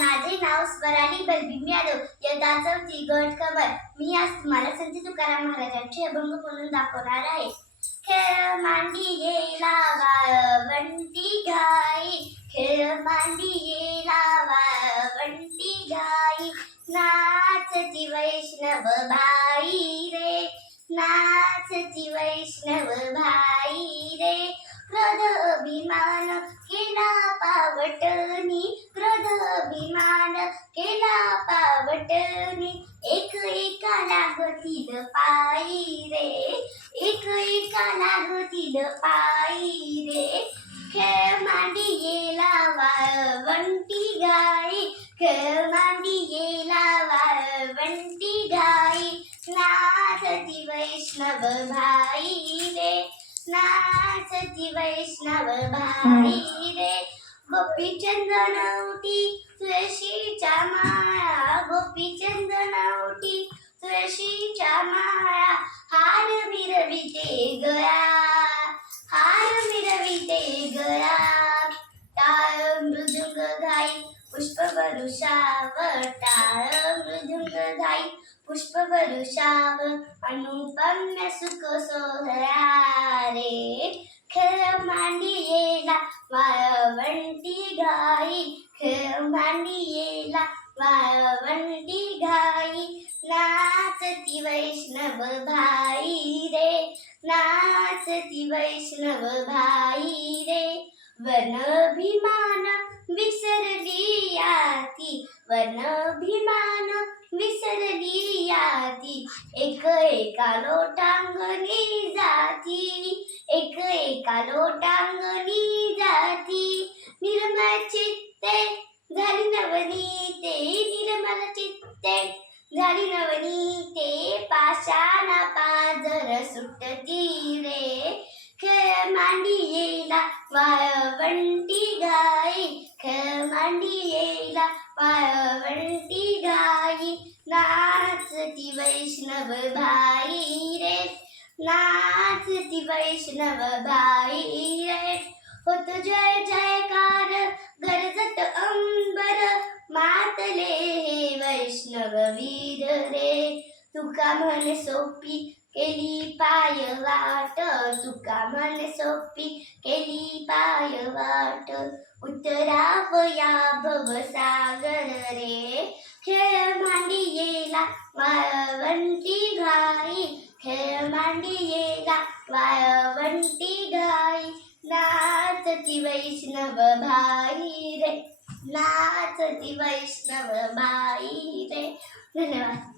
माझे नाव स्वराली बलबीम यादव. यदा चौथी गट खबर मी आज तुम्हाला संत तुकाराम महाराजांचे अभंग म्हणून दाखवणार आहे. खेळ मांडी येला वाळवंटी गाई खेळ मांडी येला वाळवंटी गाई नाचती वैष्णव भाई रे. नाचती वैष्णव भाई रे. क्रोध अभिमान केला पावट क्रोध अभिमान केला पावटनी एक एका लागतील पायी रे. एक एका लागतील पायी रे. खेळ मांडी येला वाळवंटी गाई. खेळ मांडी येला वाळवंटी गाई. नाचती वैष्णव भाई रे. नाचती वैष्णव भाई रे. गोपी चंदनवटी तुळशीच्या माळा. गोपी चंदनवटी उठी माळा हार मिरविते गळा हार मिरविते गळा. टाळ मृदुंग घाई पुष्प वरुषावर टाळ मृदुंग घाई पुष्प वरुषाव अनुपम्य सुख सोहळा रे खेळ मांडी येला वाळवंटी गाई खेळ मांडी येला वाळ नाचती वैष्णव भाई रे नाचती वैष्णव भाई रे. वन भीमान विसरली याती वन भीमान विसरली याती एक एका लोटांगणी जाती एक एका लोटांगणी जाती. निर्मळ चित्ते झाली नवनीते निर्मळ चित्ते झाली नवनीते पाशाना पाजर सुटती रे. खेळ मांडी येला वाळवंटी गाई खेळ मांडी येला वाळवंटी गाई नाचती वैष्णव भाई रे नाचती वैष्णव भाई रे. होत जय जय वैष्णव रे तुका म्हणे सोपी केली पाय वाट. तुका म्हणे सोपी केली पाय वाट. उतरावया भवसागर रे. खेळ मांडी येला वाळवंटी घाई. खेळ मांडी येला वाळवंटी घाई. नाचती वैष्णव भाई. रे नाचती वैष्णव बाई रे. धन्यवाद.